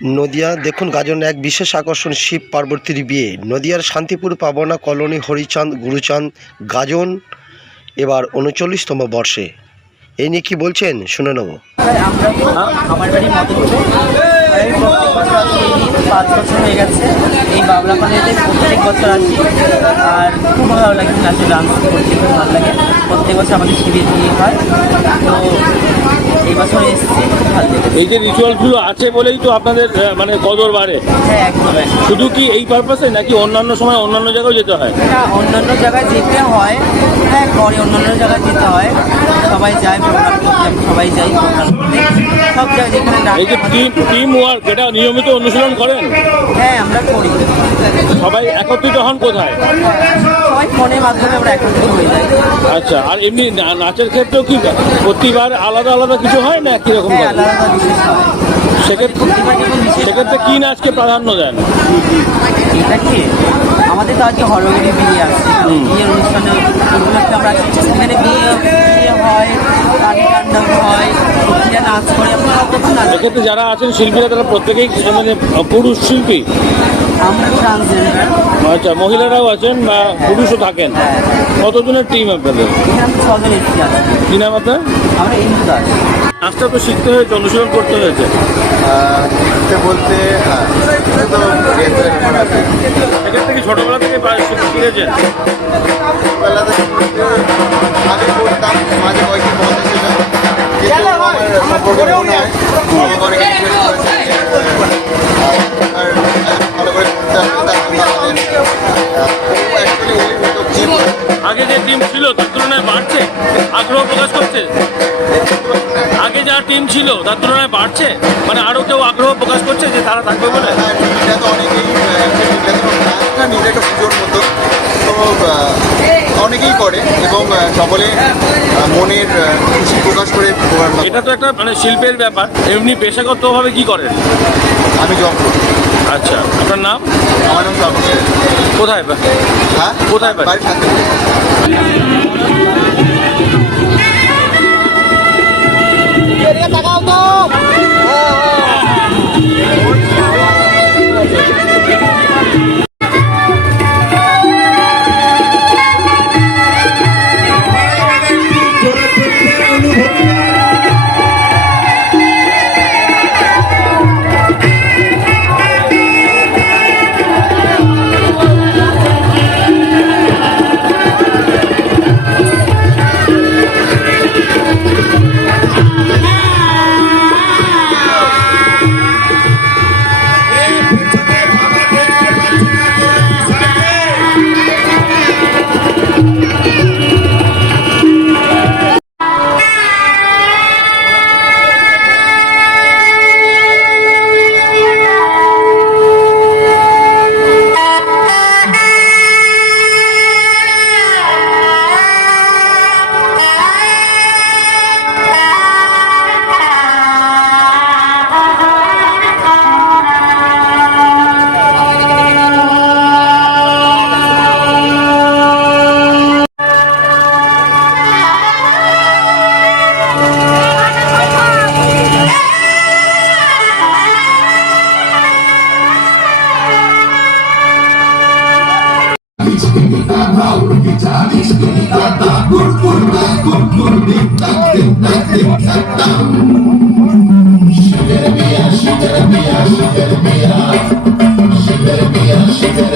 নদিয়া দেখুন গাজন এক বিশেষ আকর্ষণ শিব পার্বতীর বিয়ে। নদিয়ার শান্তিপুর পাবনা কলোনি হরিচাঁদ গুরুচাঁদ গাজন এবার ৩৯তম বর্ষে। এই নিয়ে কি বলছেন শুনে নেব। আমার বাড়ি মদনপুর। আমি প্রত্যেক বছর আসি, এই 5 বছর হয়ে গেছে এই বাবলা পানিতে প্রত্যেক বছর আসি। আর খুব ভালো লাগে, নাচে ডান্স করতে খুব ভালো লাগে। প্রত্যেক বছর আমাদের শিবির দিয়ে হয়, তো এই বছর এসেছি, খুব ভালো লাগে। এই যে রিচুয়ালগুলো আছে বলেই তো আপনাদের মানে কদর বাড়ে। হ্যাঁ, একদম। শুধু কি এই পারপাসে নাকি অন্যান্য সময় অন্যান্য জায়গায় যেতে হয়? না, অন্যান্য জায়গায় যেতে হয়, হ্যাঁ পরে অন্যান্য জায়গায় যেতে হয়। সবাই যায় প্রোগ্রাম করতে, সবাই যাই প্রোগ্রাম করতে, সব জায়গায় যেখানে এই যে টিম ওয়ার্ক, এটা নিয়মিত অনুশীলন করেন? হ্যাঁ, আমরা করি। সবাই একত্রিত হন কোথায়? সবাই ফোনের মাধ্যমে আমরা একত্রিত হয়ে যাই। আচ্ছা, আর এমনি নাচের ক্ষেত্রেও কি প্রতিবার আলাদা আলাদা কিছু হয় না কিরকম? হ্যাঁ, আলাদা আলাদা বিশেষ হয়। সেক্ষেত্রে কি নাচকে প্রাধান্য দেন? এটা কি আমাদের তো আজকে হরগরি বিয়ে আছে, বিয়ের অনুষ্ঠানে উপলক্ষে আমরা এখানে বিয়ে হয়, গান টান্ডব হয়, সত্যিটা নাচ করে আমরা কখন নাচ। এক্ষেত্রে যারা আছেন শিল্পীরা তারা প্রত্যেকেই মানে পুরুষ শিল্পী? আমরা ট্রান্সজেন্ডার। আচ্ছা, মহিলারাও আছেন বা পুরুষও থাকেন? কতজনের টিম আপনাদের? এখানে আমরা 6 জন এসেছি আজকে। কি নাম আপনার? আমরা ইন্দু দাস। নাচটা তো শিখতে হয়েছে, অনুশীলন করতে হয়েছে বলতে এক্ষেত্রে কি ছোটবেলা থেকে শিখেছেন? ছোটবেলা থেকে আগে করতাম, মাঝে কয়েকদিন বন্ধ ছিল, কিন্তু আমার সম্পর্ক মনে হয় আমাকে অনেক ইনফ্লুয়েন্স করেছে। আর ভালো করে করতে হবে, আগে যে টিম ছিল তার তুলনায় বাড়ছে, আগ্রহ প্রকাশ করছে? আগে যা টিম ছিল তার তুলনায় বাড়ছে, মানে আরো কেউ আগ্রহ প্রকাশ করছে যে তারা থাকবে বলে? এটা তো অনেকেই নাচটা নিজে একটা পুজোর মতো, তো অনেকেই করে এবং সকলে মনের খুশি প্রকাশ করে। এটা তো একটা মানে শিল্পের ব্যাপার। এমনি পেশাগতভাবে কি করেন? আমি জব করি। আচ্ছা, আপনার নাম? আমার নাম জব। কোথায়? হ্যাঁ, কোথায় বাড়ি? বাড়ির সাথে। She better be a